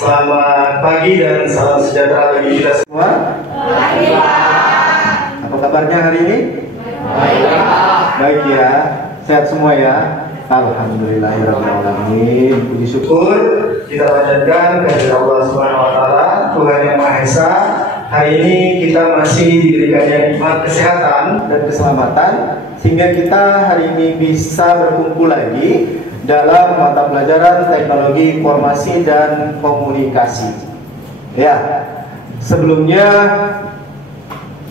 Selamat pagi dan salam sejahtera bagi kita semua. Baik, Pak. Apa kabarnya hari ini? Baik, Pak. Baik ya, sehat semua ya. Alhamdulillahirrahmanirrahim. Puji syukur kita panjatkan kehadirat Allah Subhanahu Wa Taala, Tuhan yang Maha Esa. Hari ini kita masih diberikannya nikmat kesehatan dan keselamatan, sehingga kita hari ini bisa berkumpul lagi dalam mata pelajaran teknologi informasi dan komunikasi. Ya, sebelumnya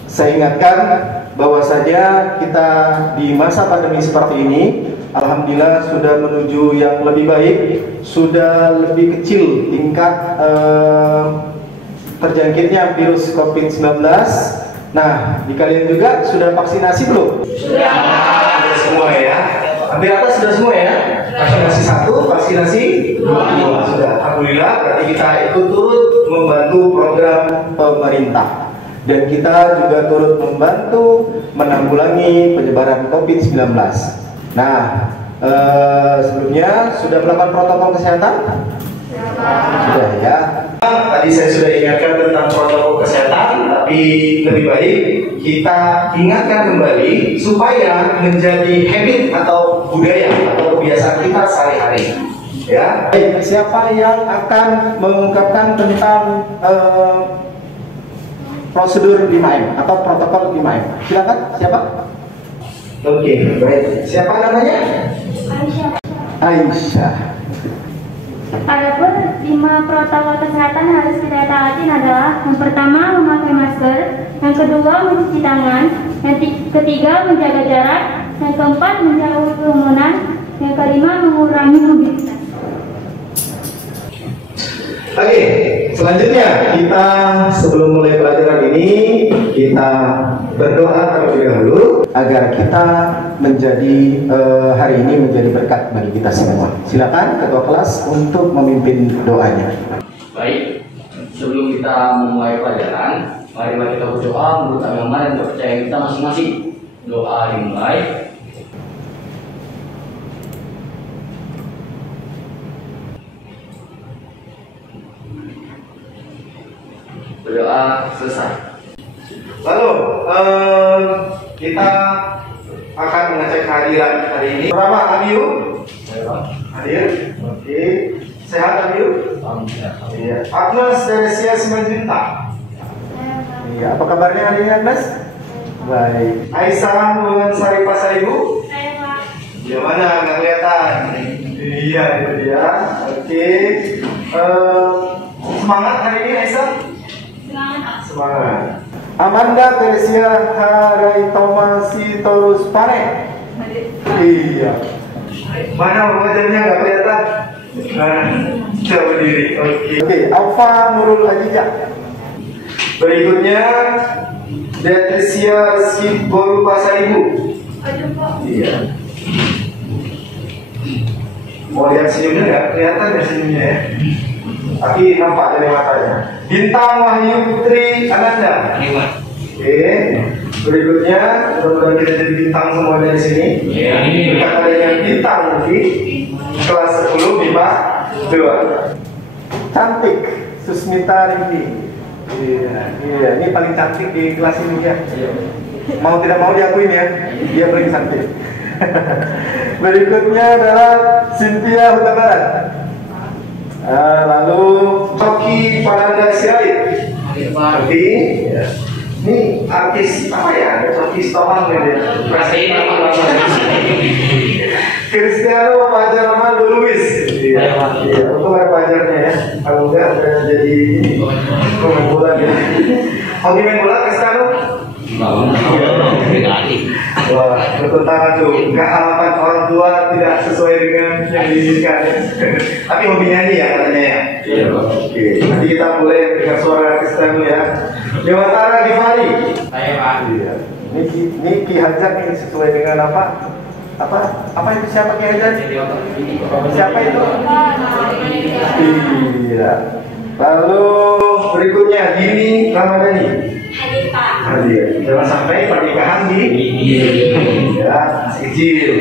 saya ingatkan bahwa saja kita di masa pandemi seperti ini, alhamdulillah sudah menuju yang lebih baik, sudah lebih kecil tingkat terjangkitnya virus COVID-19. Nah, di kalian juga sudah vaksinasi belum? Sudah semua ya. Hampir atas sudah semua ya. Vaksinasi 1, vaksinasi 2 sudah. Alhamdulillah, berarti kita ikut turut membantu program pemerintah. Dan kita juga turut membantu menanggulangi penyebaran COVID-19. Nah, sebelumnya sudah melakukan protokol kesehatan? Sudah ya. Tadi saya sudah ingatkan tentang protokol kesehatan, tapi lebih baik kita ingatkan kembali supaya menjadi habit atau budaya atau kebiasaan kita sehari-hari. Ya. Baik, siapa yang akan mengungkapkan tentang prosedur 5M atau protokol 5M? Silakan, siapa? Oke, baik. Siapa namanya? Aisyah. Adapun 5 protokol kesehatan harus kita taati adalah: yang pertama memakai masker, yang kedua mencuci tangan, yang ketiga menjaga jarak, yang keempat menjauhi kerumunan, yang kelima mengurangi mobilitas. Oke, selanjutnya kita sebelum mulai pelajaran ini kita berdoa terlebih dahulu agar kita menjadi hari ini menjadi berkat bagi kita semua. Silakan ketua kelas untuk memimpin doanya. Baik, sebelum kita memulai pelajaran, mari kita berdoa menurut agama dan kepercayaan kita masing-masing. Doa dimulai. Berdoa selesai. Lalu kita akan mengecek kehadiran hari ini. Pertama, Abiu hadir. Oke, sehat Abiu? Iya. Agnes Teresia Simanjuntak. Iya. Apa kabarnya hari ini Agnes? Baik. Aisyah Muhammad Sari Pasaribu. Saya Pak. Di mana? Nggak kelihatan. Iya, itu dia. Oke. Semangat hari ini Aisyah? Semangat. Amanda Teresia Haraitomasi Torus Pare. Iya. Mana wajahnya nggak kelihatan? Coba diri. Oke. Alfa Nurul Ajijah. Berikutnya Detrisia Rizky Golu Pasaribu. Iya. Mau lihat senyumnya nggak kelihatan ya senyumnya ya? Tapi nampak dari matanya. Bintang Wahyu Putri Ananda. Oke. Berikutnya, mudah-mudahan kita jadi bintang semua dari sini. Berkat adanya bintang di kelas 10 MIPA 2. Cantik Susmita Rindi. Iya, ini paling cantik di kelas ini ya. Mau tidak mau diakuin ya, dia paling cantik. Berikutnya adalah Cynthia Huta Barat. Lalu Coki Paranda Sirait. Oke, ini artis apa ya? Coki Stohan ya. Cristiano Pajarman Luis. Iya, untuk ada pajarnya ya. Kalau enggak udah jadi pemain bola ya. Hobi main bola Cristiano? Wah, bertentangan tuh. Enggak, harapan orang tua tidak sesuai dengan yang diinginkan. Tapi hobi nyanyi ya katanya ya. Iya. Oke. Nanti kita boleh dengar suara Cristiano ya. Dewatara Givari. Saya Pak. Iya. Ini Ki Hajar nih sesuai dengan apa? Apa itu siapa Ki Hajar? Siapa itu? Iya. Lalu berikutnya Dini Ramadhani. Hadir Pak. Hadir. Jangan sampai pernikahan di ya masih kecil.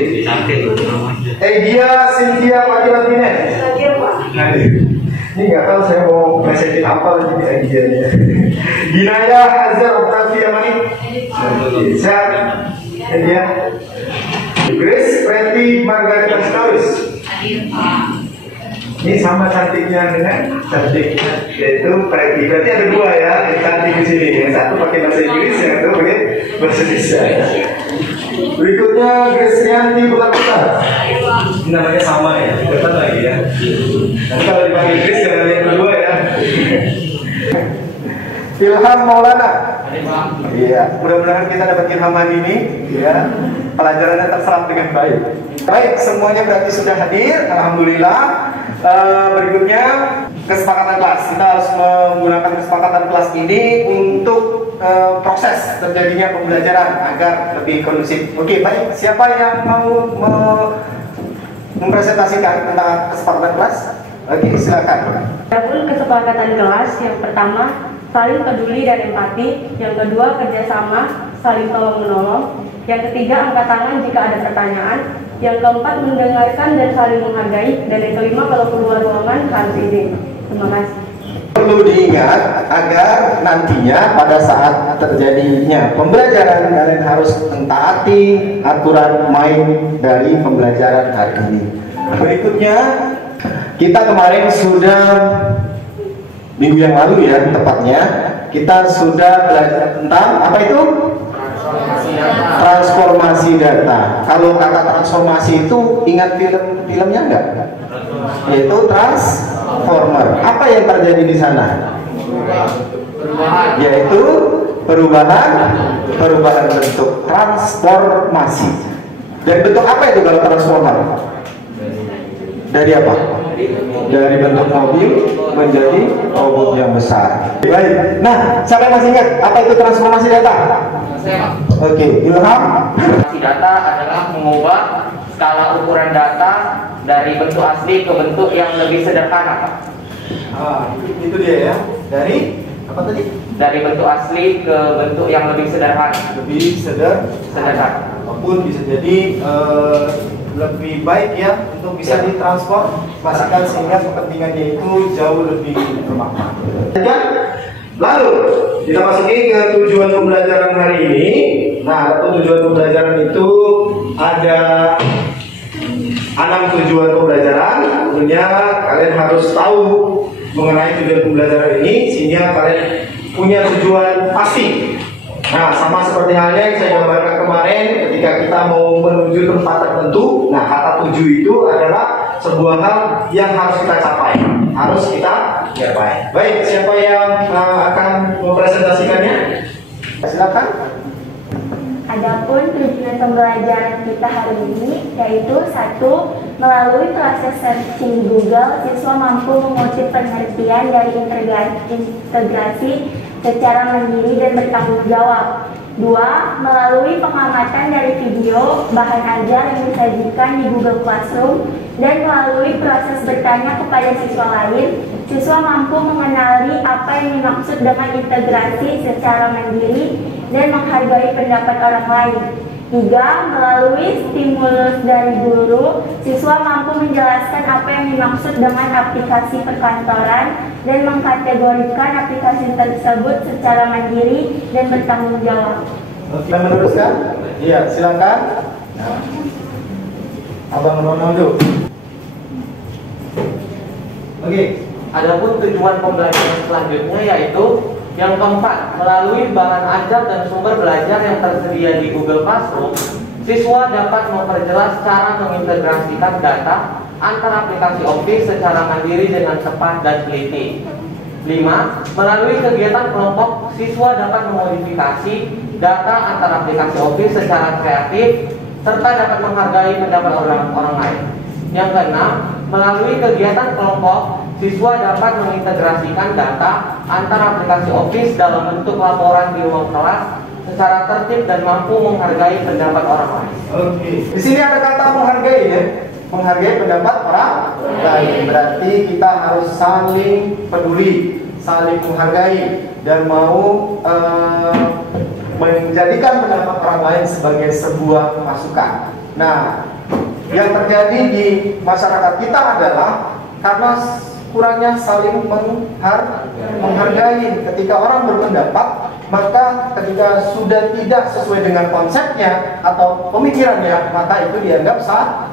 Dia Cynthia Fadila Bines. Hadir Pak. Hadir. Ini nggak tahu saya mau message apa lagi bisa ideanya. Ginaya Azhar Octavia Mani. Sehat. Dia. Grace Preti Margarita Stawis. Ini sama cantiknya dengan cantiknya, yaitu Preti. Berarti ada dua ya, yang cantik di sini. Yang satu pakai bahasa Inggris, yang satu pakai bahasa Indonesia. Berikutnya Gracianti Bulakuta. Ini namanya sama ya, depan lagi ya. Nanti kalau dipanggil Inggris jangan yang kedua ya. Ilham Maulana. Iya, mudah-mudahan kita dapat ilhaman ini ya. Pelajarannya terserap dengan baik. Baik, semuanya berarti sudah hadir, alhamdulillah. Berikutnya kesepakatan kelas. Kita harus menggunakan kesepakatan kelas ini untuk proses terjadinya pembelajaran agar lebih kondusif. Oke, baik. Siapa yang mau mempresentasikan tentang kesepakatan kelas? Oke, silakan. Adapun kesepakatan kelas, yang pertama saling peduli dan empati, yang kedua kerjasama, saling tolong menolong, yang ketiga angkat tangan jika ada pertanyaan, yang keempat mendengarkan dan saling menghargai, dan yang kelima kalau keluar ruangan harus izin. Terima kasih. Perlu diingat agar nantinya pada saat terjadinya pembelajaran kalian harus mentaati aturan main dari pembelajaran hari ini. Berikutnya kita kemarin sudah minggu yang lalu ya tepatnya kita sudah belajar tentang apa itu? Transformasi data. Kalau kata transformasi itu ingat filmnya enggak? Yaitu transformer. Apa yang terjadi di sana? Yaitu perubahan bentuk, transformasi. Dan bentuk apa itu kalau transformer? Dari apa? Dari bentuk mobil menjadi robot yang besar. Baik. Nah, siapa yang masih ingat apa itu transformasi data? Oke, Ilham. Transformasi data adalah mengubah skala ukuran data dari bentuk asli ke bentuk yang lebih sederhana, Pak. Itu dia ya. Dari apa tadi? Dari bentuk asli ke bentuk yang lebih sederhana. Lebih sederhana. Apapun bisa jadi lebih baik ya untuk bisa ditransformasikan sehingga kepentingannya itu jauh lebih bermakna. Lalu kita masuki ke tujuan pembelajaran hari ini. Nah, tujuan pembelajaran itu ada 6 tujuan pembelajaran. Tentunya kalian harus tahu mengenai tujuan pembelajaran ini sehingga kalian punya tujuan pasti. Nah, sama seperti halnya yang saya gambarkan kemarin ketika kita mau menuju tempat tertentu. Nah, kata tuju itu adalah sebuah hal yang harus kita capai, harus kita capai. Baik, siapa yang akan mempresentasikannya? Silakan. Adapun tujuan pembelajaran kita hari ini yaitu 1. Melalui proses searching Google, siswa mampu mengutip pengertian dari integrasi secara mandiri dan bertanggung jawab. 2. Melalui pengamatan dari video, bahan ajar yang disajikan di Google Classroom, dan melalui proses bertanya kepada siswa lain, siswa mampu mengenali apa yang dimaksud dengan integrasi secara mandiri dan menghargai pendapat orang lain. 3. Melalui stimulus dari guru, siswa mampu menjelaskan apa yang dimaksud dengan aplikasi perkantoran dan mengkategorikan aplikasi tersebut secara mandiri dan bertanggung jawab. Kita meneruskan? Iya, silakan. Abang Ronaldo. Oke. Adapun tujuan pembelajaran selanjutnya yaitu yang keempat, melalui bahan ajar dan sumber belajar yang tersedia di Google Classroom, siswa dapat memperjelas cara mengintegrasikan data antara aplikasi Office secara mandiri dengan tepat dan teliti. 5. Melalui kegiatan kelompok, siswa dapat memodifikasi data antara aplikasi Office secara kreatif serta dapat menghargai pendapat orang lain. Yang keenam, melalui kegiatan kelompok, siswa dapat mengintegrasikan data antara aplikasi Office dalam bentuk laporan di ruang kelas secara tertib dan mampu menghargai pendapat orang lain. Oke. Di sini ada kata menghargai ya. Menghargai pendapat orang lain. Berarti kita harus saling peduli, saling menghargai dan mau menjadikan pendapat orang lain sebagai sebuah masukan. Nah, yang terjadi di masyarakat kita adalah karena kurangnya saling menghargai. Ketika orang berpendapat, maka ketika sudah tidak sesuai dengan konsepnya atau pemikirannya, maka itu dianggap salah.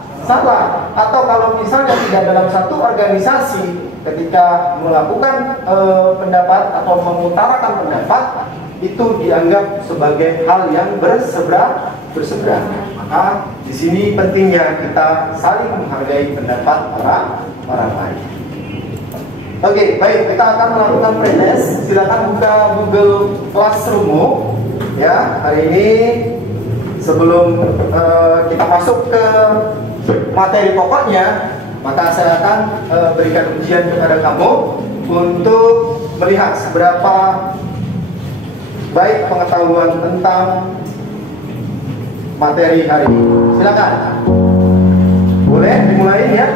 Atau kalau misalnya tidak dalam satu organisasi, ketika melakukan pendapat atau mengutarakan pendapat, itu dianggap sebagai hal yang berseberangan. Maka di sini pentingnya kita saling menghargai pendapat orang lain. Oke, baik, kita akan melakukan pretest. Silakan buka Google Classroom-mu. Ya, hari ini sebelum kita masuk ke materi pokoknya, maka saya akan berikan ujian kepada kamu untuk melihat seberapa baik pengetahuan tentang materi hari ini. Silakan. Boleh dimulai ya.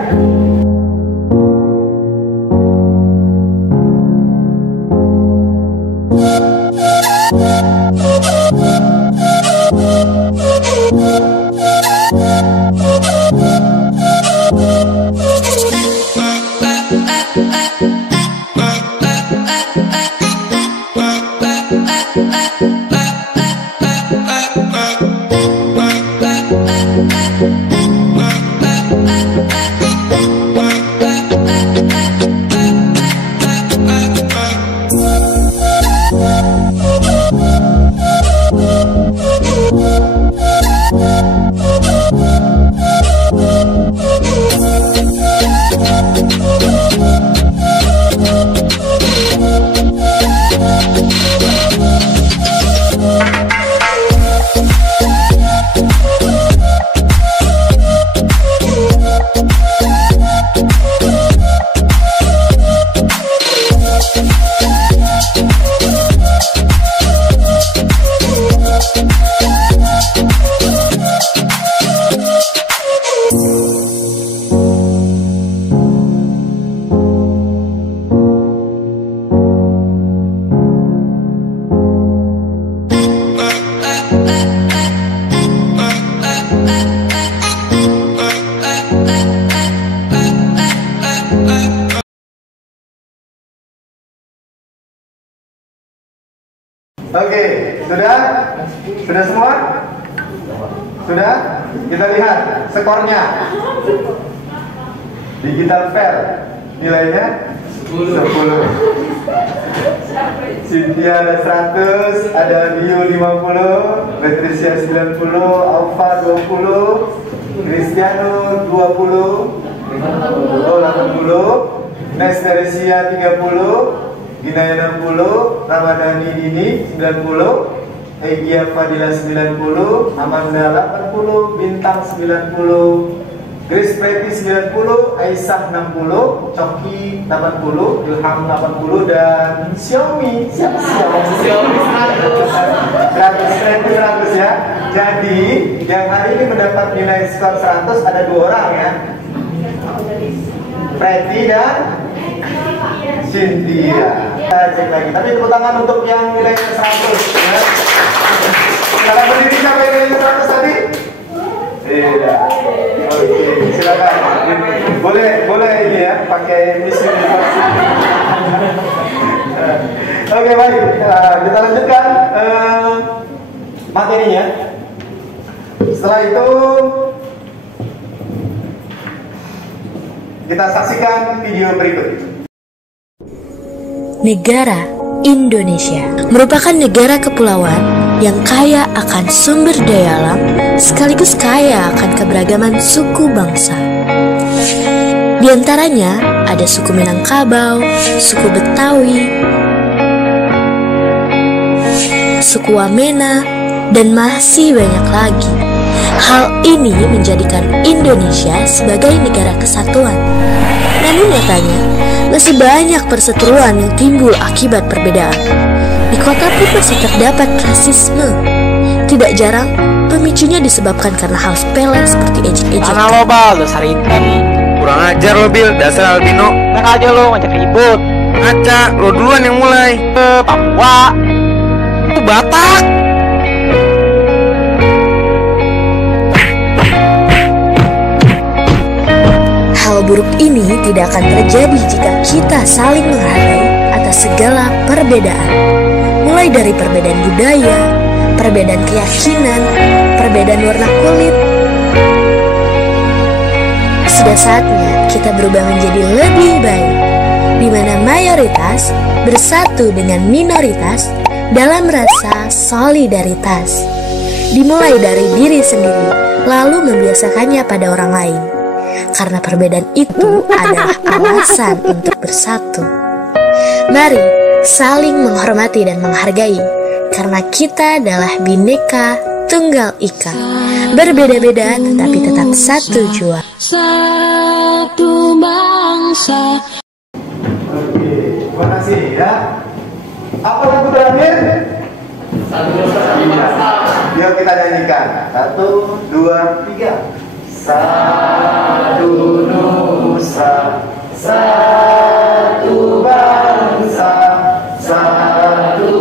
Oke, sudah semua? Sudah? Kita lihat skornya. Digital Fair nilainya 10. Cynthia ada 100, ada Rio 50, Patricia 90, Alfa 20, Cristiano 20, 80, Nesteresia 30, Ginaya 60, Ramadhani Dini 90, Egya Fadila 90, Amanda 80, Bintang 90, Grace Preti 90, Aisyah 60, Coki 80, Ilham 80, dan Xiaomi 100 ya. Jadi yang hari ini mendapat nilai skor 100 ada 2 orang ya, Preti dan Cynthia. Kita cek lagi. Tapi tepuk tangan untuk yang nilainya 100 ya. Silakan berdiri siapa yang nilainya 100 tadi? Iya. Oke, silakan. Boleh ini ya, pakai misi. Oke, baik. Kita lanjutkan materinya. Setelah itu kita saksikan video berikut. Negara Indonesia merupakan negara kepulauan yang kaya akan sumber daya alam sekaligus kaya akan keberagaman suku bangsa. Di antaranya ada suku Minangkabau, suku Betawi, suku Wamena, dan masih banyak lagi. Hal ini menjadikan Indonesia sebagai negara kesatuan. Namun nyatanya, masih banyak perseteruan yang timbul akibat perbedaan. Di kota pun masih terdapat rasisme. Tidak jarang, pemicunya disebabkan karena hal sepele seperti ejek-ejekan. Mana lo bal, dasar hitam. Kurang ajar lo Bil, dasar albino. Enak aja lo, ngajak ribut. Ngaca, lo duluan yang mulai. Papua. Itu Batak. Hal buruk ini tidak akan terjadi jika kita saling menghargai atas segala perbedaan. Mulai dari perbedaan budaya, perbedaan keyakinan, perbedaan warna kulit. Sudah saatnya kita berubah menjadi lebih baik, di mana mayoritas bersatu dengan minoritas dalam rasa solidaritas. Dimulai dari diri sendiri, lalu membiasakannya pada orang lain. Karena perbedaan itu adalah alasan untuk bersatu. Mari saling menghormati dan menghargai, karena kita adalah Bhinneka Tunggal Ika. Berbeda-beda tetapi tetap satu jua. Satu bangsa. Oke, terima kasih ya. Apa lagu terakhir? Yuk kita nyanyikan. 1, 2, 3. Satu nusa, satu bangsa, satu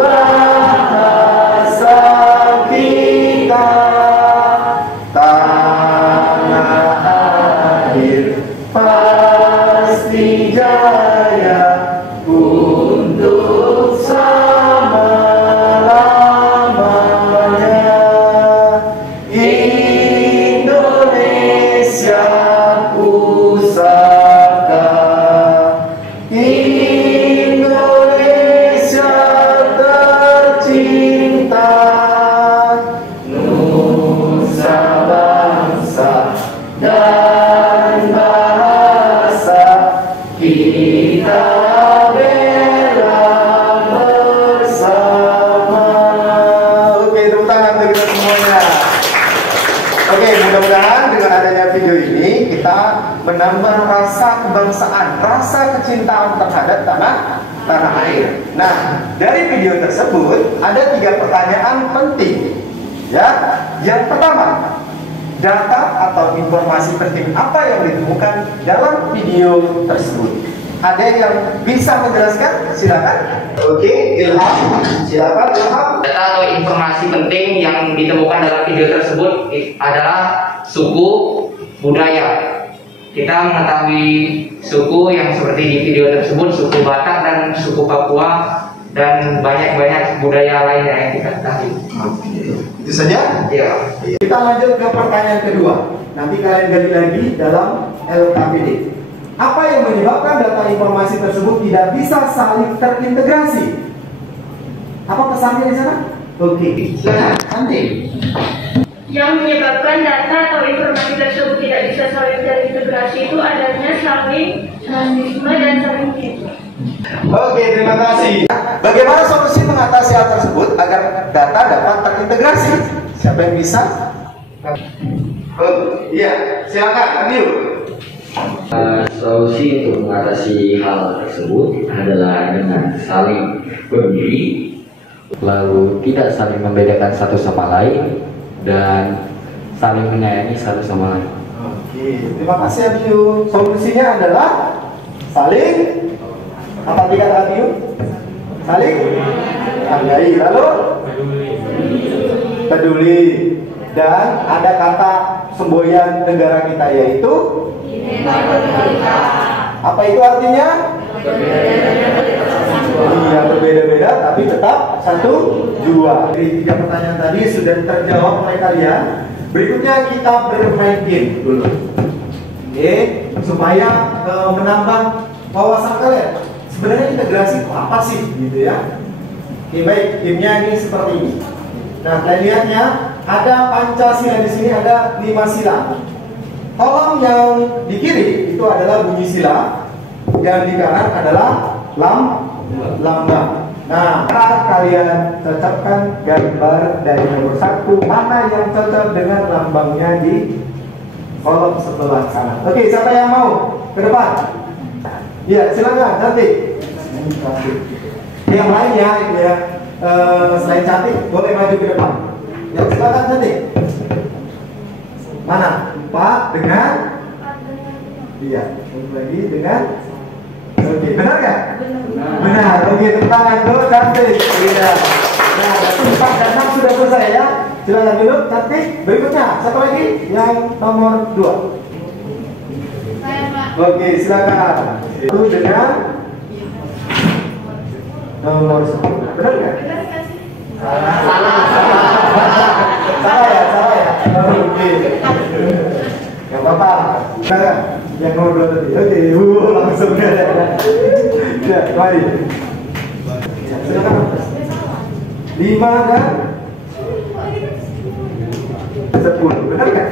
bahasa kita. Tanah air pasti jaya untuk Indonesia pusaka, Indonesia tercinta, nusa bangsa dan bahasa kita bela bersama. Oke, tepuk tangan untuk kita semuanya. Oke, mudah-mudahan dengan adanya video ini kita menambah rasa kebangsaan, rasa kecintaan terhadap tanah air. Nah, dari video tersebut ada 3 pertanyaan penting. Ya, yang pertama, data atau informasi penting apa yang ditemukan dalam video tersebut? Ada yang bisa menjelaskan? Silakan. Oke, Ilham, silakan Ilham. Data atau informasi penting yang ditemukan dalam video tersebut adalah suku, budaya. Kita mengetahui suku yang seperti di video tersebut, suku Batak dan suku Papua, dan banyak budaya lainnya yang kita ketahui. Itu saja? Iya. Kita lanjut ke pertanyaan kedua. Nanti kalian gali lagi dalam LKPD. Apa yang menyebabkan data informasi tersebut tidak bisa saling terintegrasi? Apa pesannya di sana? Oke, silakan. Nanti. Yang menyebabkan data atau informasi tersebut tidak bisa saling terintegrasi itu adanya salingisme dan saling tipu. Oke, terima kasih. Bagaimana solusi mengatasi hal tersebut agar data dapat terintegrasi? Siapa yang bisa? Oh, iya, silakan, Abiu. Solusi untuk mengatasi hal tersebut adalah dengan saling peduli, lalu tidak saling membedakan satu sama lain, dan saling menyayangi satu sama lain. Oke, terima kasih Abiu. Solusinya adalah saling apa tiga Abiu? Saling hargai, lalu peduli, dan ada kata semboyan negara kita yaitu apa itu artinya? Iya, berbeda-beda tapi tetap satu jua. Jadi 3 pertanyaan tadi sudah terjawab oleh kalian. Berikutnya kita bermain game dulu. Oke, supaya menambah wawasan kalian. Sebenarnya integrasi itu apa sih gitu ya? Oke, baik, gamenya ini seperti ini. Nah, kalian lihatnya ada Pancasila di sini, ada 5 sila. Kolom yang di kiri itu adalah bunyi sila, yang di kanan adalah lambang. Nah, kalian cocokkan gambar dari nomor 1 mana yang cocok dengan lambangnya di kolom sebelah kanan. Oke, siapa yang mau ke depan? Ya, silakan, cantik. Yang lainnya ya, selain cantik boleh maju ke depan. Ya, silakan cantik. Mana? 4 dengan? Iya, lagi dengan? Oke, benar nggak? Benar. Oke, tepuk tangan dulu, cantik. Iya. Nah, 4 dan 6 sudah selesai ya. Silakan dulu, cantik. Berikutnya, satu lagi yang nomor 2. Oke, silakan. Itu dengan nomor 10. Benar nggak? Salah ya. Oke. Gak apa-apa. Nah, yang nomor 2 tadi. Oke, langsung ya, mari. Silakan. 5 dan 10, benar nggak?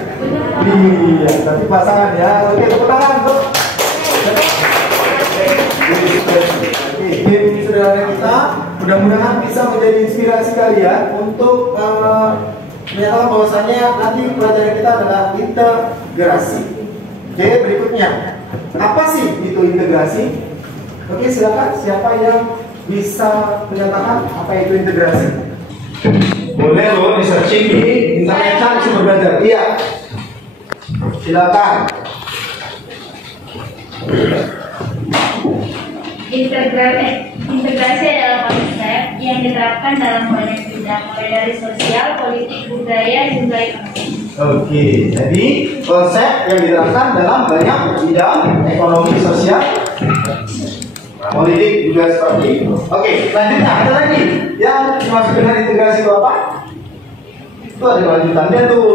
Iya, tapi pasangan ya. Oke, tepuk tangan untuk tim saudara kita. Mudah-mudahan bisa menjadi inspirasi kalian untuk menyatakan bahwasanya nanti pelajaran kita adalah integrasi. Oke, berikutnya apa sih itu integrasi? Oke, silakan siapa yang bisa menyatakan apa itu integrasi? Boleh loh di searching di internet, cari sumber belajar. Iya, silakan. Integrasi adalah konsep yang diterapkan dalam banyak bidang, mulai dari sosial, politik, budaya, hingga ekonomi. Oke, jadi konsep yang diterapkan dalam banyak bidang ekonomi, sosial, politik juga seperti itu. Oke, selanjutnya ada lagi yang dimaksud dengan integrasi itu apa? Itu ada kelanjutannya tuh,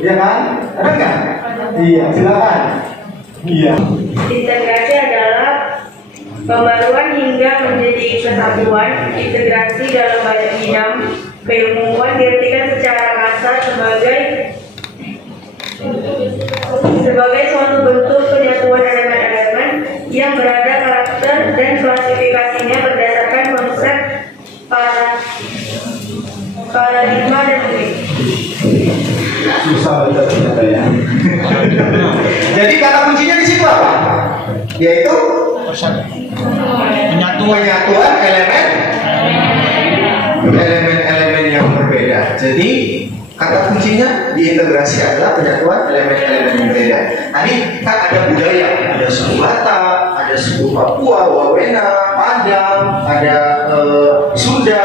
ya kan? Ada nggak? Iya, silakan. Iya. Integrasi adalah pembaruan hingga menjadi kesatuan. Integrasi dalam banyak bidang keilmuan diartikan secara kasar sebagai suatu bentuk penyatuan elemen-elemen yang berada karakter dan klasifikasinya berdasarkan konsep paradigma dan teori. Susah baca ternyata ya. Jadi kata kuncinya di situ apa? Yaitu penyatuan elemen yang berbeda. Jadi kata kuncinya di integrasi adalah penyatuan elemen-elemen yang berbeda. Tadi kan ada budaya, ada suku Batak, ada suku Papua, Wawena, Padang, ada Sunda,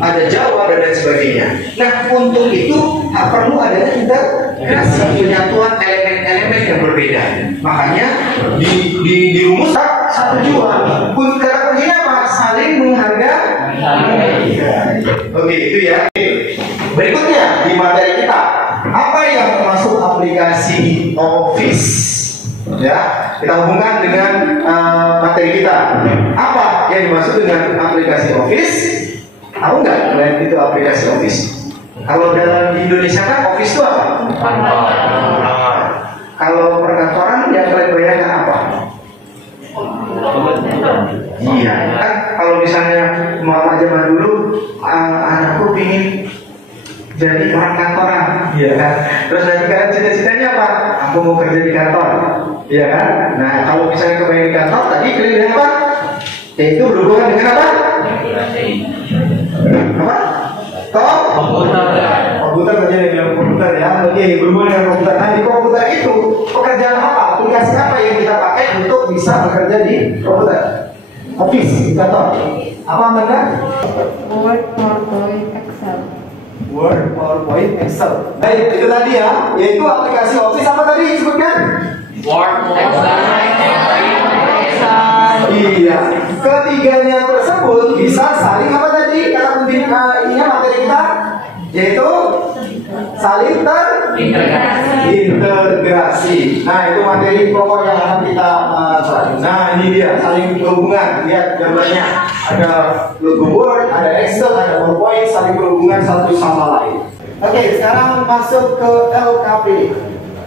ada Jawa dan lain sebagainya. Nah, untuk itu perlu adanya integrasi, penyatuan elemen-elemen yang berbeda. Makanya dirumuskan satu tujuan. Kata kuncinya apa? Saling menghargai. Oke, itu ya. Berikutnya di materi kita, apa yang termasuk aplikasi Office? Ya, kita hubungkan dengan materi kita. Apa yang dimaksud dengan aplikasi Office? Tahu nggak kalian itu aplikasi Office? Kalau dalam di Indonesia kan Office itu apa? Kalau perkantoran yang kalian bayangkan apa? Iya, kan kalau misalnya mama zaman dulu, anakku pingin jadi orang kantoran, iya kan? Terus nanti kalian cita-citanya apa? Aku mau kerja di kantor, iya kan? Nah, kalau misalnya kebayang di kantor, tadi kalian bilang apa? Yaitu berhubungan dengan apa? Apa? Komputer kerja dengan komputer ya. Oke, berhubungan dengan komputer. Nah, di komputer itu pekerjaan apa? Aplikasi apa yang kita pakai untuk bisa bekerja di komputer? Office, di kantor. Apa Amanda? Word, PowerPoint, Excel. Word, PowerPoint, Excel. Baik, itu tadi ya. Yaitu aplikasi Office apa tadi disebutkan? Word, Excel. Iya. Ketiganya tersebut bisa saling apa tadi? Kata intinya materi kita yaitu saling terintegrasi. Nah, itu materi pokok yang akan kita cari. Nah, ini dia saling berhubungan. Lihat gambarnya. Ada logo Word, ada Excel, ada PowerPoint, saling berhubungan satu sama lain. Oke, sekarang masuk ke LKPD.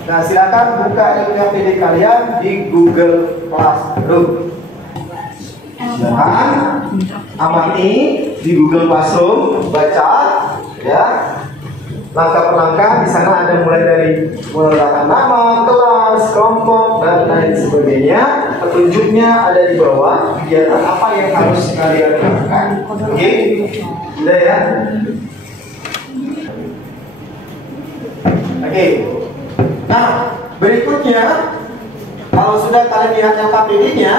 Nah, silakan buka LKPD kalian di Google Classroom. Silakan amati di Google Classroom, baca ya langkah per langkah. Di sana ada mulai dari meletakkan nama, kelas, kelompok dan lain sebagainya. Petunjuknya ada di bawah. Kegiatan apa yang harus kalian lakukan? Oke, sudah ya. Oke. Nah, berikutnya kalau sudah kalian lihat LKPD-nya,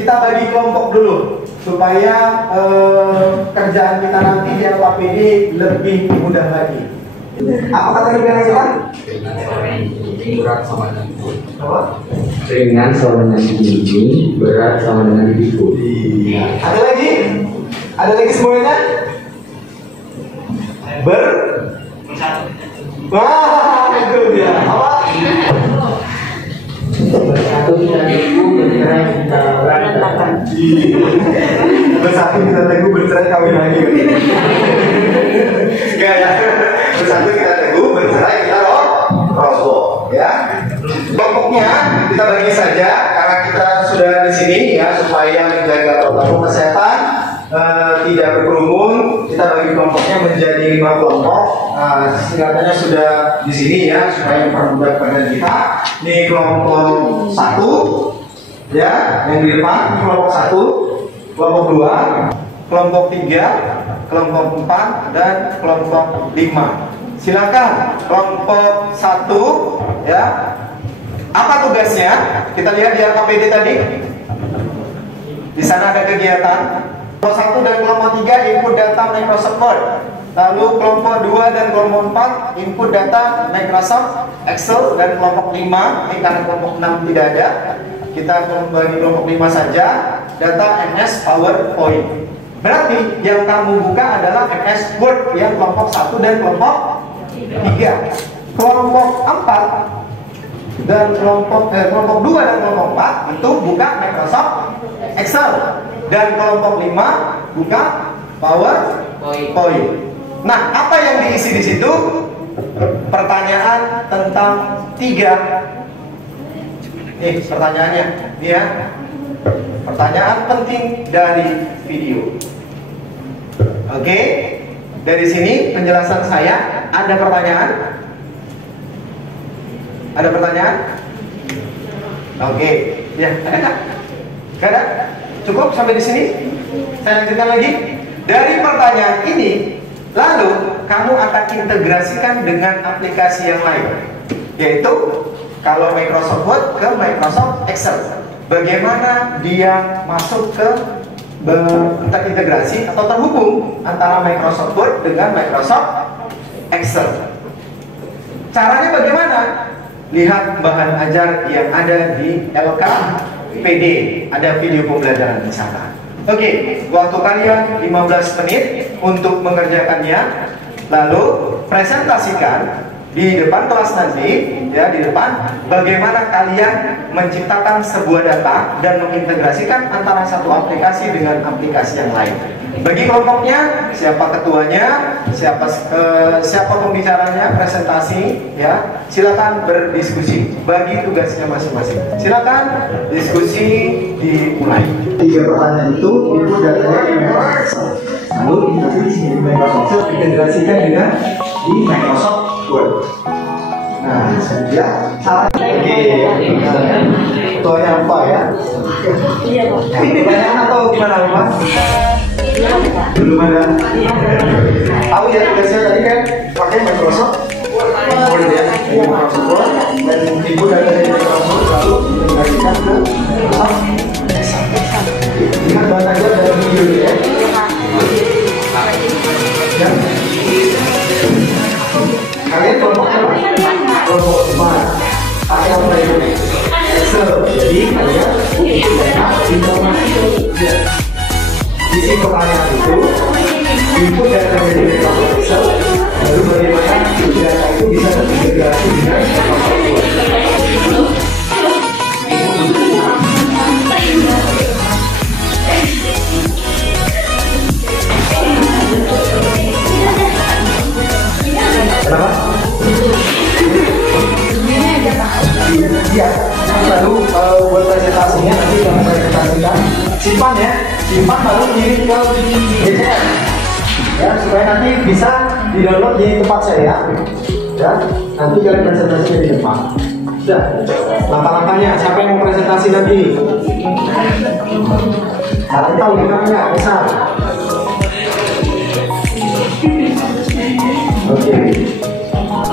kita bagi kelompok dulu supaya kerjaan kita nanti di LKPD lebih mudah lagi. Apa kata kalian sekarang? ini berat sama dengan dipikul. Apa? Ringan sama dengan ini, berat sama dengan dipikul. Iya. Ada lagi? Ada lagi semuanya? Wah, itu dia. Apa? Bersatu kita teguh, bercerai kita berantakan. Bersatu kita teguh, bercerai kawin lagi. Enggak ya. Bersatu kita teguh, bercerai kita roboh. Ya. Kelompoknya kita bagi saja karena kita sudah di sini ya supaya menjaga protokol kesehatan. Tidak berkerumun, kita bagi kelompoknya menjadi 5 kelompok. Singkatannya sudah di sini ya supaya mempermudah pekerjaan kita. Ini kelompok 1 ya, yang di depan ini kelompok 1, kelompok 2, kelompok 3, kelompok 4 dan kelompok 5. Silakan kelompok 1 ya. Apa tugasnya? Kita lihat di RKPD tadi. Di sana ada kegiatan. Kelompok 1 dan kelompok 3 input data Microsoft Word. Lalu kelompok 2 dan kelompok 4 input data Microsoft Excel. Dan kelompok 5, ini karena kelompok 6 tidak ada, kita bagi kelompok 5 saja, data MS PowerPoint. Berarti yang kamu buka adalah MS Word yang kelompok 1 dan kelompok 3. Kelompok 4 dan kelompok 2 dan kelompok 4 itu buka Microsoft Excel. Dan kelompok 5 buka PowerPoint. Nah, apa yang diisi di situ? Pertanyaan tentang 3. Nih, pertanyaannya. Ini ya. Pertanyaan penting dari video. Oke. Dari sini penjelasan saya. Ada pertanyaan? Ada pertanyaan? Oke. Ya, ada nggak? Nggak ada? Cukup sampai di sini? Saya lanjutkan lagi. Dari pertanyaan ini, lalu kamu akan integrasikan dengan aplikasi yang lain, yaitu kalau Microsoft Word ke Microsoft Excel. Bagaimana dia masuk ke terintegrasi atau terhubung antara Microsoft Word dengan Microsoft Excel. Caranya bagaimana? Lihat bahan ajar yang ada di LKPD, ada video pembelajaran di sana. Oke, waktu kalian 15 menit untuk mengerjakannya, lalu presentasikan di depan kelas nanti, ya di depan, bagaimana kalian menciptakan sebuah data dan mengintegrasikan antara satu aplikasi dengan aplikasi yang lain. Bagi kelompoknya, siapa ketuanya, siapa pembicaranya, presentasi, ya silakan berdiskusi. Bagi tugasnya masing-masing. Silakan diskusi dimulai. 3 pertanyaan itu datanya di Microsoft Excel. Lalu nanti di sini di Microsoft Excel integrasikan dengan di Microsoft Word. Nah, ya salah. Oke, ketuanya apa ya? Iya, Pak. Pertanyaan atau gimana, Mas? Belum ada. Tahu ya tugasnya tadi kan pakai Microsoft Word ya, Microsoft Word dan ibu dari Microsoft Word lalu integrasikan ke Microsoft Excel. Lihat bahan ajar dari video ya. Ya. Kalian kelompok apa? Kelompok 4. Pakai apa itu? Excel. Jadi kalian informasi ya. Isi pertanyaan itu input data dari Microsoft Excel, lalu bagaimana data itu bisa terintegrasi dengan Microsoft Word. Kenapa? Iya, lalu buat presentasinya nanti yang saya presentasikan simpan ya, simpan lalu kirim ke DCR ya, supaya nanti bisa di-download di tempat saya ya, nanti kalian presentasinya di depan. Sudah, langkah-langkahnya siapa yang mau presentasi nanti? Kalian tahu gimana besar? Oke.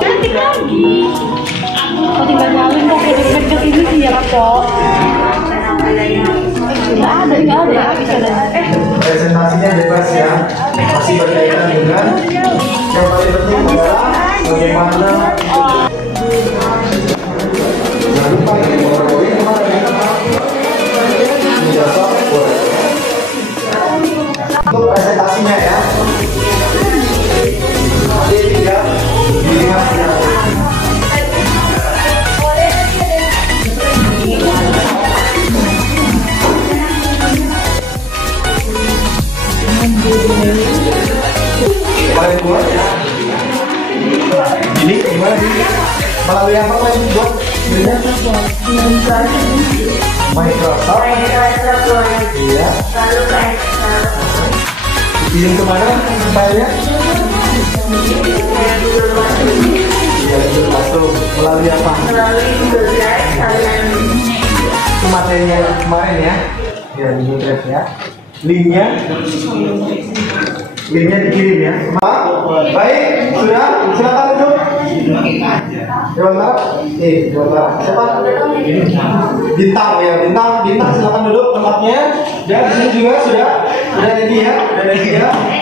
Cantik lagi. Kok tinggal nyalin kok kayak deket ini sih ya, Kok? Nggak ada, bisa ada. Presentasinya bebas ya, masih berkaitan dengan yang paling penting adalah bagaimana Microsoft. Iya. Lalu ke Excel. Dikirim kemana filenya? Iya, Google melalui apa? Melalui Google Drive kalian. Itu materinya kemarin ya? Ya, Google Drive ya. Linknya dikirim ya. Baik, sudah. Silakan duduk. Jawa Barat. Jawa Barat. Siapa? Bintang ya, bintang. Silakan duduk tempatnya. Dan di sini juga sudah ready ya.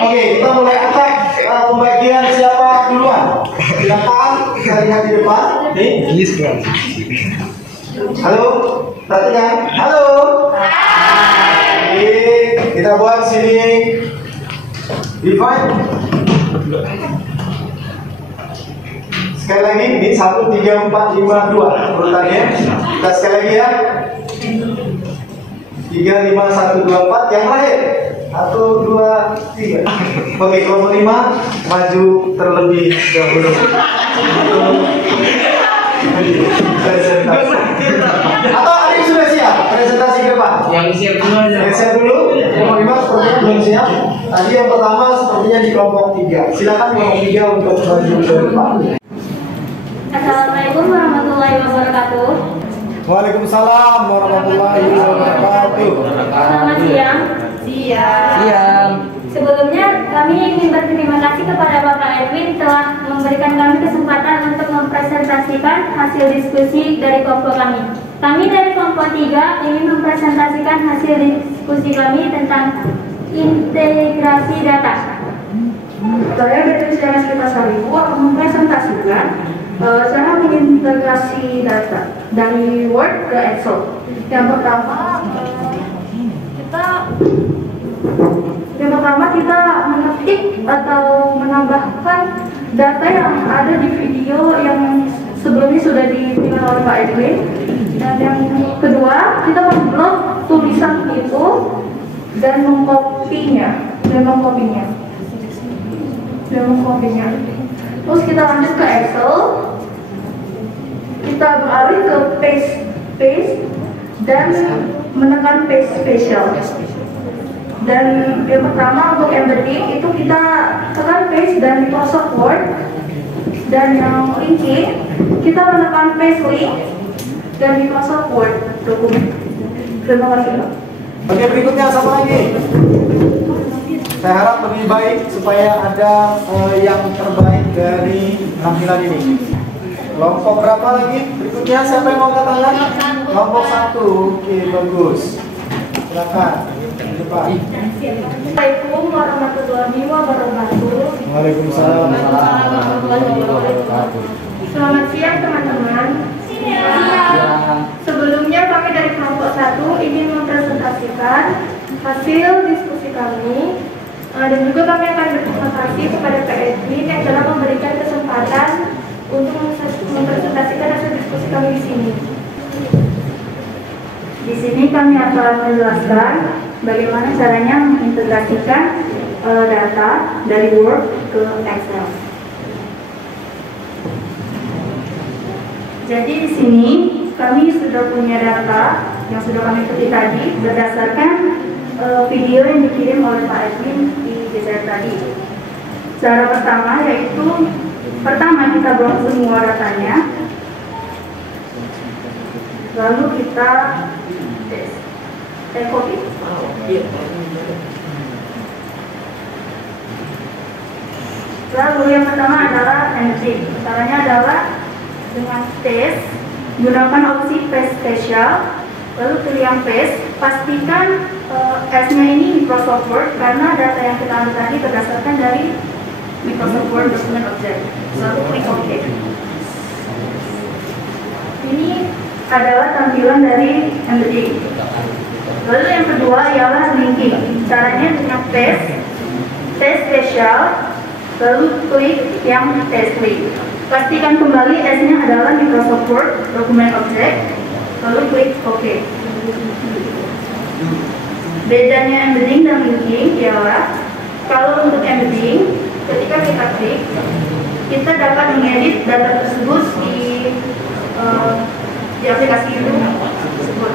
Oke, kita mulai attack. Pembagian siapa duluan? Silakan kita lihat di depan. Nih. Halo, perhatikan. Halo. Oke, kita buat sini divide. Sekali lagi, ini 1, 3, 4, 5, 2 urutannya. Kita sekali lagi ya. 3, 5, 1, 2, 4. Yang terakhir 1, 2, 3. Oke, kelompok 5 maju terlebih dahulu. Atau ada yang sudah siap presentasi ke depan? Yang siap dulu aja. Yang siap dulu. Kelompok 5 sepertinya belum siap. Tadi yang pertama sepertinya di kelompok 3. Silakan kelompok 3 untuk maju ke depan. Assalamualaikum warahmatullahi wabarakatuh. Waalaikumsalam warahmatullahi wabarakatuh. Selamat siang. Siang. Sebelumnya kami ingin berterima kasih kepada Bapak Edwin telah memberikan kami kesempatan untuk mempresentasikan hasil diskusi dari kelompok kami. Kami dari kelompok 3 ingin mempresentasikan hasil diskusi kami tentang integrasi data. Saya dari Sejarah Sekitar Saribu akan mempresentasikan cara mengintegrasi data dari Word ke Excel. Yang pertama kita mengetik atau menambahkan data yang ada di video yang sebelumnya sudah diberikan oleh Pak Edwin. Dan yang kedua, kita memblok tulisan itu dan mengkopinya. Terus kita lanjut ke Excel. Kita beralih ke paste dan menekan paste spesial. Dan yang pertama untuk embedding itu kita tekan paste dan Microsoft Word. Dan yang linking kita menekan paste link dan Microsoft Word dokumen. Terima kasih. Oke, berikutnya siapa lagi? Saya harap lebih baik supaya ada yang terbaik dari tampilan ini. Kelompok berapa lagi? Berikutnya siapa yang mau angkat tangan? Kelompok 1. Oke, bagus. Silakan. Depan. Assalamualaikum warahmatullahi wabarakatuh. Waalaikumsalam. Selamat siang teman-teman. Sebelumnya kami dari kelompok 1 ingin mempresentasikan hasil diskusi kami. Dan juga kami akan berterima kasih kepada Pak Edwin yang telah memberikan kesempatan untuk mempresentasikan hasil diskusi kami di sini. Di sini kami akan menjelaskan bagaimana caranya mengintegrasikan data dari Word ke Excel. Jadi di sini kami sudah punya data yang sudah kami ketik tadi berdasarkan video yang dikirim oleh Pak Edwin di desain tadi. Cara pertama yaitu kita blok semua datanya, lalu kita copy. Lalu yang pertama adalah embedding. Caranya adalah dengan paste, gunakan opsi paste spesial, lalu pilih yang paste, pastikan S-nya ini Microsoft Word karena data yang kita ambil tadi berdasarkan dari Microsoft Word Document Object. Lalu klik OK. Ini adalah tampilan dari embedding. Lalu yang kedua ialah linking. Caranya dengan paste spesial, lalu klik yang paste link. Pastikan kembali S-nya adalah Microsoft Word Document Object, lalu klik OK. Bedanya embedding dan linking ialah kalau untuk embedding, ketika kita klik, kita dapat mengedit data tersebut di di aplikasi itu tersebut.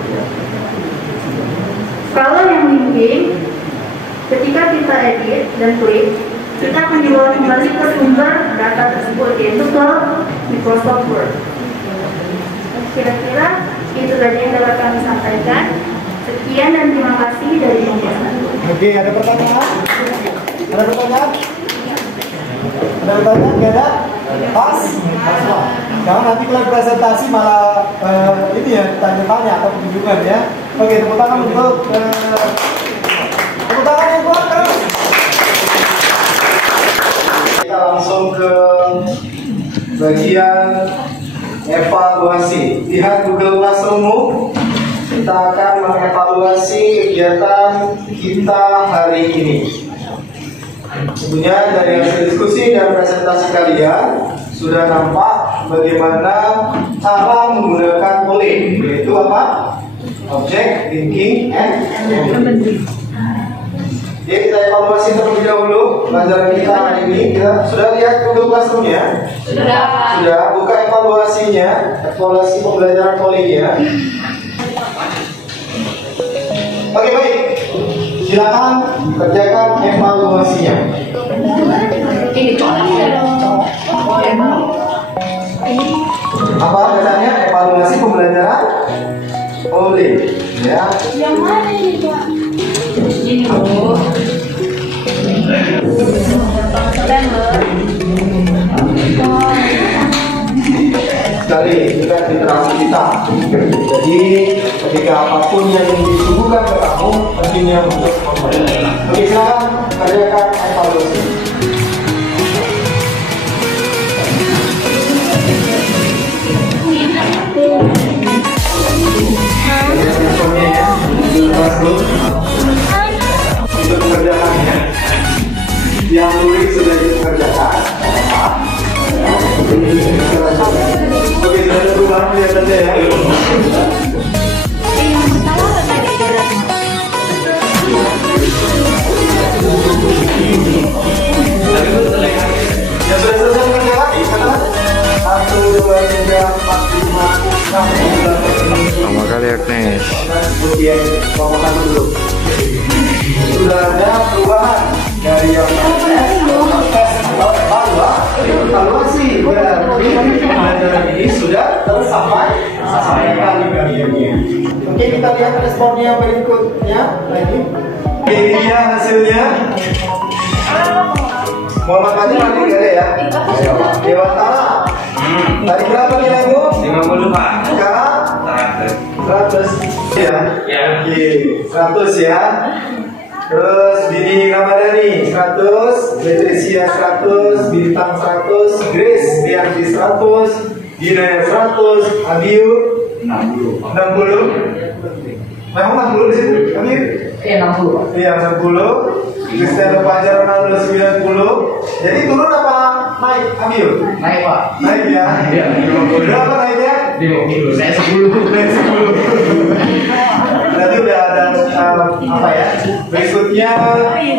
Kalau yang linking, ketika kita edit dan klik, kita akan dibawa kembali ke sumber data tersebut, yaitu ke Microsoft Word. Kira-kira itu saja yang dapat kami sampaikan. Sekian dan terima kasih dari pembahasan. Oke, ada pertanyaan? Ada pertanyaan? Ada pertanyaan? Gak ada? Pas? Jangan nanti kalau presentasi malah ini ya, tanya-tanya atau kunjungan ya. Oke, tepuk tangan untuk tepuk tangan yang kuat terus. Kita langsung ke bagian evaluasi. Lihat Google Classroom-mu. Kita akan mengevaluasi kegiatan kita hari ini. Tentunya dari hasil diskusi dan presentasi kalian sudah nampak bagaimana cara menggunakan polling, yaitu apa? Object, linking, and element. Oke, kita evaluasi terlebih dahulu pelajaran kita hari ini. Kita sudah lihat Google Classroom-nya? Sudah. Buka evaluasinya, evaluasi pembelajaran polling-nya. Oke, baik. Silakan kerjakan evaluasinya. Apa katanya? Evaluasi pembelajaran polling, ya. Yang mana ini, Pak? Ini sekali juga interaksi kita. Jadi ketika apapun yang disuguhkan ke kamu, pentingnya untuk membaca. Oke, silakan kerjakan evaluasi. Sudah mengerjakannya. Yang tulis sudah dikerjakan. Oke, sudah ada perubahan kelihatannya ya. Ya sudah selesai mengerjakan? 1, 2, 3, 4, 5, 6, 7, 8, 9. Pertama kali Agnes. Kemudian makan dulu. Sudah ada perubahan dari yang evaluasi. Berarti pembelajaran ini sudah tersampaikan di bagiannya. Oke, kita lihat responnya berikutnya lagi. Ini dia hasilnya. Muhammad Fadil nanti gak ada ya? Dewantara. Tadi berapa nilaimu? 50 Pak. Sekarang? 100 ya? Ya. Oke, 100 ya. Terus Bini Ramadhani 100, Patricia 100, Bintang 100, Grace Bianti 100, Gina 100, Abiu 60. Memang 60 di situ? Abiu? Iya 60. Iya 60. Cristiano Fajar Ronaldo 90. Jadi turun apa naik? Abiu? Naik Pak. Naik ya? Iya. Berapa naiknya? 50. Saya 10. Berarti udah ada apa ya? Berikutnya,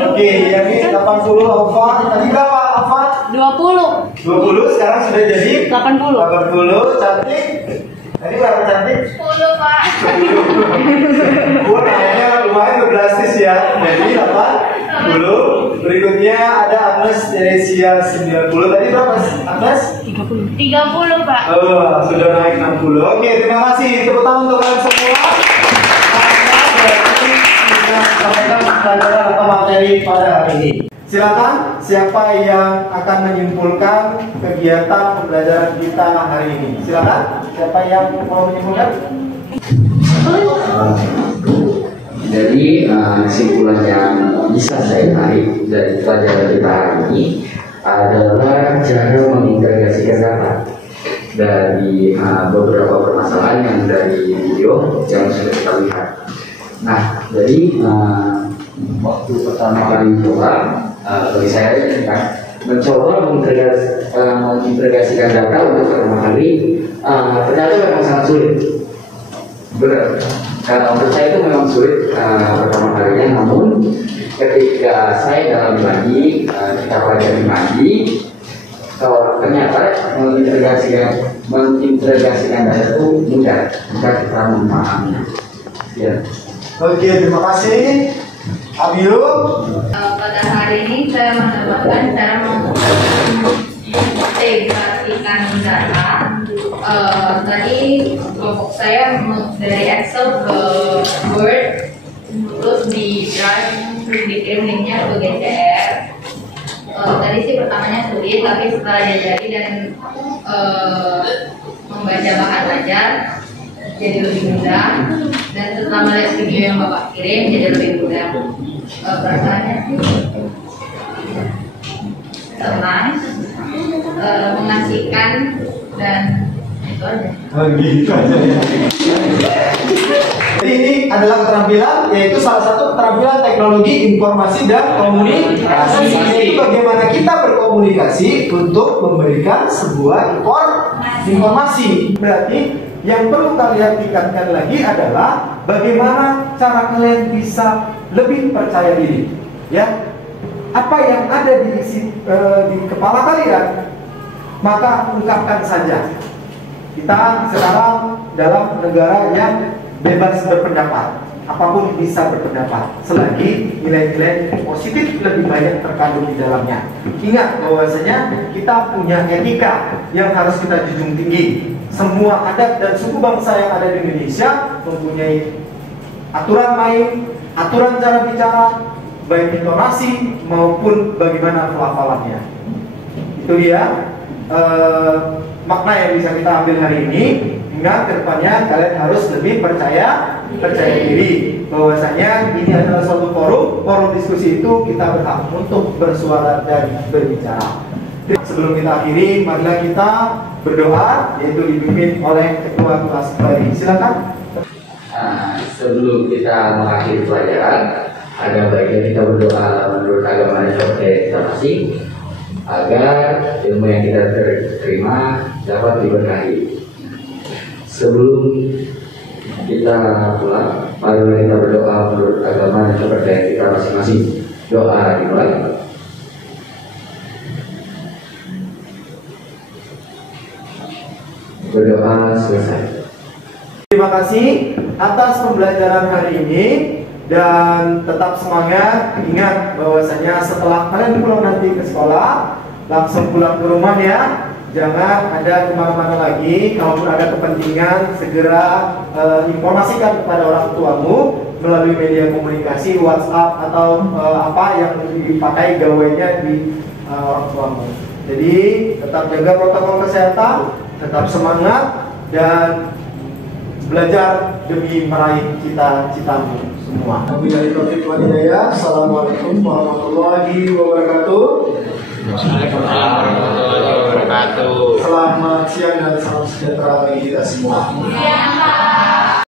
oke, yang ini 80 Alfa. Tadi berapa Alfa? 20. 20, sekarang sudah jadi 80. 80, cantik. Tadi berapa cantik? 10, Pak. 10. Gua naiknya lumayan berdrastis ya. Jadi 80. Berikutnya ada Agnes Teresia 90. Tadi berapa Agnes? 30, Pak. Sudah naik 60. Oke, terima kasih. Tepuk tangan untuk kalian semua. Sampaikan pelajaran atau materi pada hari ini. Silakan, siapa yang akan menyimpulkan kegiatan pembelajaran kita hari ini? Silakan, siapa yang mau menyimpulkan? Jadi kesimpulan yang bisa saya tarik dari pelajaran kita hari ini adalah cara mengintegrasikan data dari beberapa permasalahan yang dari video yang sudah kita lihat. Nah, jadi waktu pertama kali coba, bagi saya kan mencoba mengintegrasikan data untuk pertama kali, ternyata memang sangat sulit. Benar, karena untuk saya itu memang sulit pertama kalinya. Namun ketika saya dalami lagi, kita pelajari lagi, ternyata mengintegrasikan mengintegrasikan data itu mudah jika kita memahaminya. Ya. Oke, terima kasih. Abiu. Pada hari ini saya mendapatkan cara mengintegrasikan data. Tadi kelompok saya dari Excel ke Word, terus di Drive, terus dikirim linknya ke GCR. Tadi sih pertamanya sulit, tapi setelah diajari dan membaca bahan ajar jadi lebih mudah, dan setelah melihat video yang Bapak kirim jadi lebih mudah. Perasaannya sih tenang, mengasihkan, dan itu aja. Gitu aja ya. Jadi ini adalah keterampilan, yaitu salah satu keterampilan teknologi informasi dan komunikasi. Yaitu bagaimana kita berkomunikasi untuk memberikan sebuah informasi. Berarti yang perlu kalian tingkatkan lagi adalah bagaimana cara kalian bisa lebih percaya diri. Ya, apa yang ada di kepala kalian, maka ungkapkan saja. Kita sekarang dalam negara yang bebas berpendapat, apapun bisa berpendapat selagi nilai-nilai positif lebih banyak terkandung di dalamnya. Ingat bahwasanya kita punya etika yang harus kita junjung tinggi. Semua adat dan suku bangsa yang ada di Indonesia mempunyai aturan main, aturan cara bicara, baik intonasi maupun bagaimana pelafalannya. Itu dia makna yang bisa kita ambil hari ini. Ingat, kedepannya kalian harus lebih percaya diri bahwasanya ini adalah suatu forum diskusi itu kita berhak untuk bersuara dan berbicara. Sebelum kita akhiri, marilah kita berdoa, yaitu dipimpin oleh ketua kelas tadi. Silakan. Sebelum kita mengakhiri pelajaran, ada baiknya kita berdoa menurut agama yang kita masing, agar ilmu yang kita terima dapat diberkahi. Sebelum kita pulang, marilah kita berdoa menurut agama dan kepercayaan kita masing-masing. Doa dimulai. Berdoa selesai. Terima kasih atas pembelajaran hari ini dan tetap semangat. Ingat bahwasanya setelah kalian pulang nanti ke sekolah, langsung pulang ke rumah ya. Jangan ada kemana-mana lagi. Kalaupun ada kepentingan, segera informasikan kepada orang tuamu melalui media komunikasi, WhatsApp atau apa yang dipakai gawainya di orang tuamu. Jadi tetap jaga protokol kesehatan, tetap semangat dan belajar demi meraih cita-citamu semua. Assalamualaikum warahmatullahi wabarakatuh. Selamat siang dan salam sejahtera bagi kita semua.